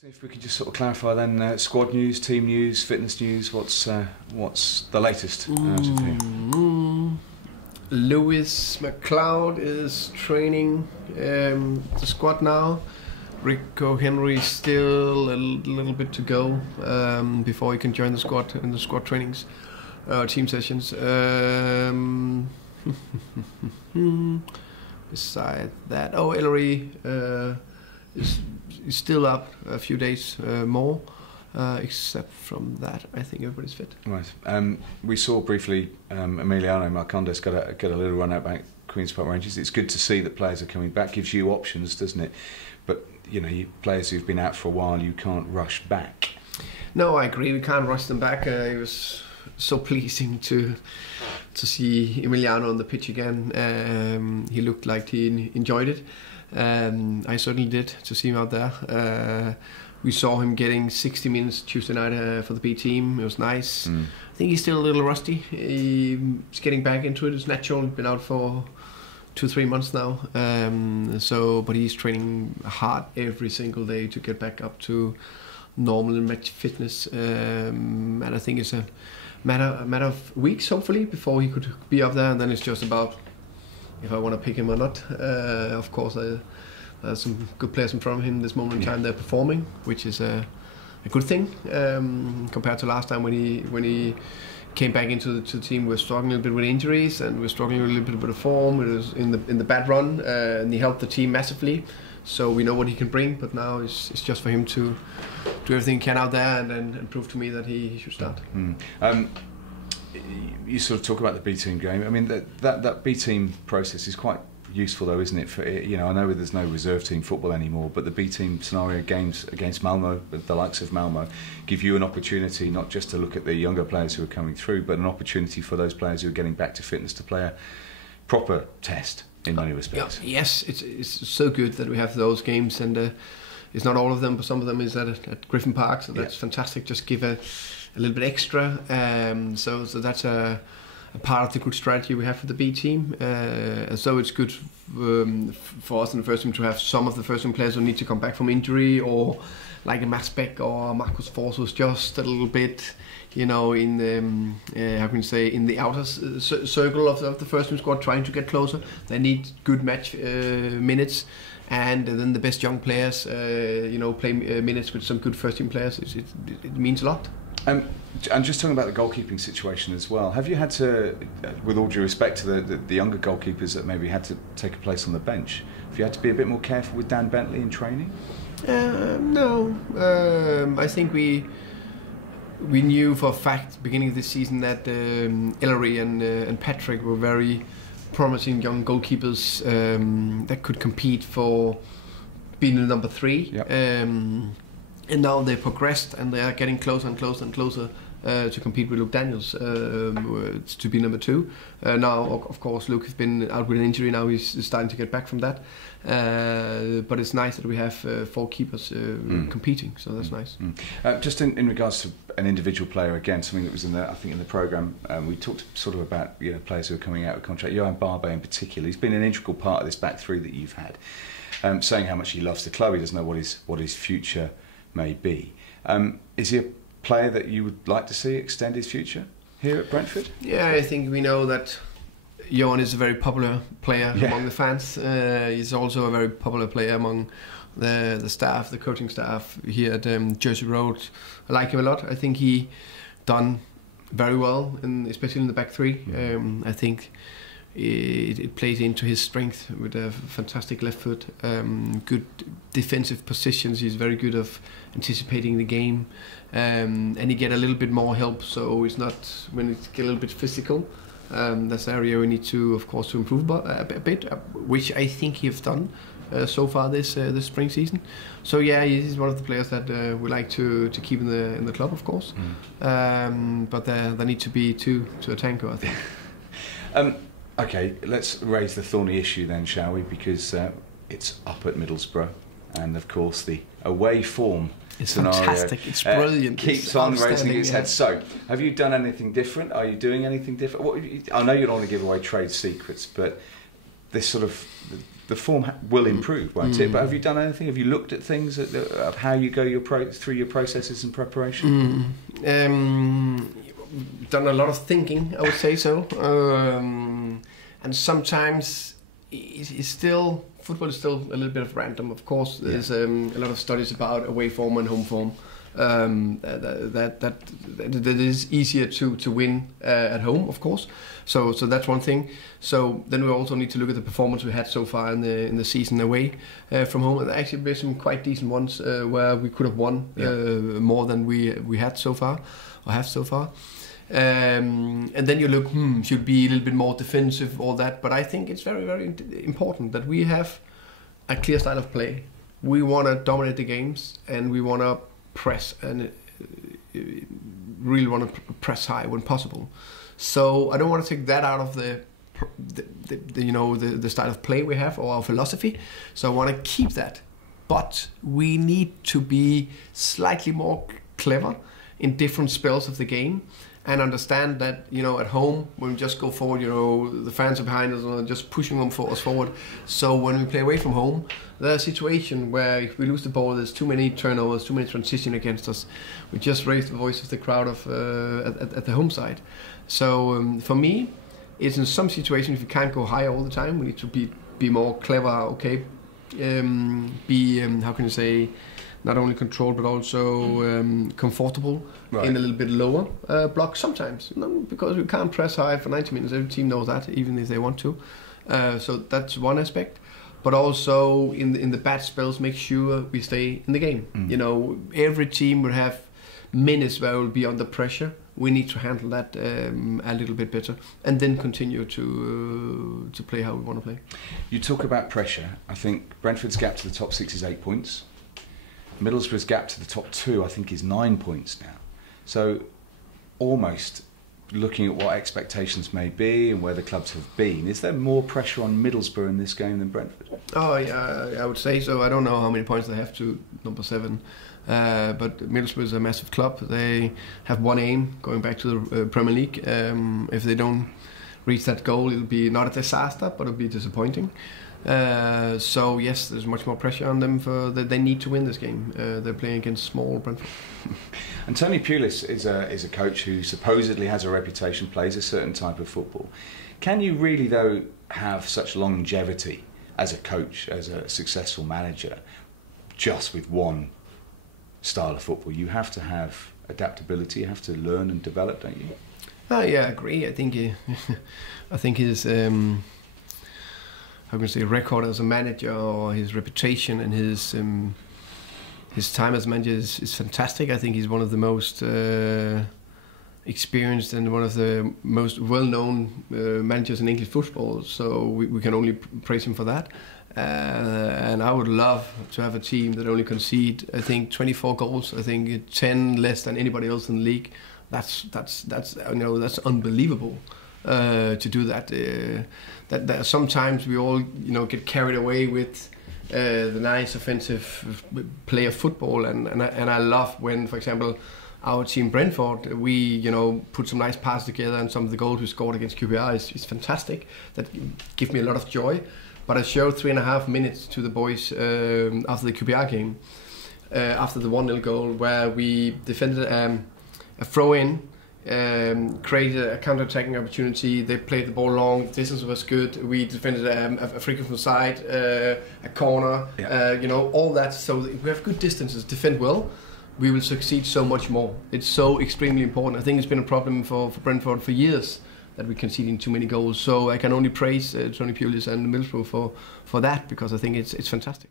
See if we could just sort of clarify then, squad news, team news, fitness news. What's the latest out of here? Lewis McLeod is training the squad now. Rico Henry still a little bit to go before he can join the squad in the squad trainings, team sessions. Beside that, Ellery is still up a few days more. Except from that, I think everybody's fit. Right. We saw briefly Emiliano Marcondes get a little run out back Queen's Park Rangers. It's good to see that players are coming back. Gives you options, doesn't it? But you know, players who've been out for a while, you can't rush back. No, I agree. We can't rush them back. It was so pleasing to see Emiliano on the pitch again. He looked like he enjoyed it. I certainly did, to see him out there. We saw him getting 60 minutes Tuesday night for the B team. It was nice. I think he's still a little rusty. He's getting back into it. It's natural. He's been out for 2-3 months now. But he's training hard every single day to get back up to normal match fitness. And I think it's a matter of weeks, hopefully, before he could be up there. And then it's just about if I want to pick him or not. Of course, there's some good players in front of him this moment in time. They're performing, which is a good thing compared to last time when he came back into the team. We were struggling a little bit with injuries and we were struggling a little bit with the form. It was in the bad run, and he helped the team massively. So we know what he can bring, but now it's just for him to do everything he can out there and prove to me that he should start. You sort of talk about the B team game. I mean, that B team process is quite useful, though, isn't it? For, you know, I know there's no reserve team football anymore, but the B team scenario games against Malmo, the likes of Malmo, give you an opportunity not just to look at the younger players who are coming through, but an opportunity for those players who are getting back to fitness to play a proper test in many respects. Yeah, yes, it's so good that we have those games, and it's not all of them, but some of them is at Griffin Park, so that's fantastic. Just give a little bit extra. So that's a part of the good strategy we have for the B team. So it's good for us in the first team to have some of the first team players who need to come back from injury, or like a Mads Beck or Marcus Fors was just a little bit, you know, in the how can you say, in the outer circle of the first team squad, trying to get closer. They need good match minutes, and then the best young players, you know, play minutes with some good first team players. It means a lot. And just talking about the goalkeeping situation as well, have you had to, with all due respect to the younger goalkeepers that maybe had to take a place on the bench, have you had to be a bit more careful with Dan Bentley in training? No, I think we knew for a fact beginning of this season that Ellery and Patrick were very promising young goalkeepers that could compete for being the number 3. Yep. And now they progressed and they are getting closer and closer and closer to compete with Luke Daniels to be number 2. Now, of course, Luke has been out with an injury. Now he's starting to get back from that. But it's nice that we have 4 keepers competing. So that's nice. Just in regards to an individual player, again, something that was in the programme. We talked sort of about, you know, players who are coming out of contract. Johan Barbe in particular, he's been an integral part of this back 3 that you've had. Saying how much he loves the club, he doesn't know what his future may be. Is he a player that you would like to see extend his future here at Brentford? Yeah, I think we know that Johan is a very popular player among the fans. He's also a very popular player among the staff, the coaching staff here at Jersey Road. I like him a lot. I think he done very well, especially in the back 3. I think it plays into his strength with a fantastic left foot, good defensive positions. He's very good of anticipating the game, and he get a little bit more help, so it's not when it get a little bit physical. That's an area we need to, of course, to improve a bit, which I think he has done so far this spring season. So yeah, he's one of the players that we like to keep in the club, of course. But there need to be 2 to a tango, I think. Okay, let's raise the thorny issue then, shall we? Because it's up at Middlesbrough, and of course the away form scenario, fantastic. It's brilliant. Keeps on raising its head. So, have you done anything different? Are you doing anything different? I know you don't want to give away trade secrets, but this sort of the form will improve, won't it? But have you done anything? Have you looked at things of how you go through your processes and preparation? Done a lot of thinking, I would say so. And sometimes football is still a little bit of random. Of course, there's a lot of studies about away form and home form. That is easier to win at home, of course. So that's one thing. So then we also need to look at the performance we had so far in the season away from home. And actually, there's some quite decent ones where we could have won more than we had so far, or have so far. And then you look, should be a little bit more defensive, all that. But I think it's very, very important that we have a clear style of play. We want to dominate the games, and we want to press, and really want to press high when possible. So I don't want to take that out of the style of play we have, or our philosophy. So I want to keep that, but we need to be slightly more clever in different spells of the game, and understand that, at home, when we just go forward, the fans are behind us and just pushing them us forward. So when we play away from home, there's a situation where if we lose the ball, there's too many turnovers, too many transition against us. We just raise the voice of the crowd at the home side. So for me, it's in some situations, if we can't go high all the time, we need to be more clever, okay? How can you say, not only controlled but also comfortable in a little bit lower block sometimes. Because we can't press high for 90 minutes. Every team knows that, even if they want to. So that's one aspect. But also in the bad spells, make sure we stay in the game. Every team will have minutes where we'll be under pressure. We need to handle that a little bit better, and then continue to play how we want to play. You talk about pressure. I think Brentford's gap to the top 6 is 8 points. Middlesbrough's gap to the top 2, I think, is 9 points now. So almost looking at what expectations may be and where the clubs have been, is there more pressure on Middlesbrough in this game than Brentford? Oh, yeah, I would say so. I don't know how many points they have to number 7. But Middlesbrough is a massive club. They have one aim, going back to the Premier League. If they don't reach that goal, it'll be not a disaster, but it'll be disappointing. So yes, there's much more pressure on them they need to win this game. They're playing against small Brentford. And Tony Pulis is a coach who supposedly has a reputation, plays a certain type of football. Can you really, though, have such longevity as a coach, as a successful manager, just with one style of football? You have to have adaptability. You have to learn and develop, don't you? Yeah, I agree. I think his how can I say, record as a manager, or his reputation and his time as manager is fantastic. I think he's one of the most experienced and one of the most well-known managers in English football. So we can only praise him for that. And I would love to have a team that only concede, I think, 24 goals. I think 10 less than anybody else in the league. That's unbelievable. To do that, that sometimes we all get carried away with the nice offensive play of football, and I love when, for example, our team Brentford, we put some nice passes together, and some of the goals we scored against QPR is fantastic. That gives me a lot of joy. But I showed 3.5 minutes to the boys after the QPR game, after the 1-0 goal, where we defended a throw-in. Created a counter-attacking opportunity. They played the ball long. The distance was good. We defended a free kick from the side, a corner. All that. So if we have good distances, defend well, we will succeed so much more. It's so extremely important. I think it's been a problem for Brentford for years that we conceding too many goals. So I can only praise Tony Pulis and Middlesbrough for that, because I think it's fantastic.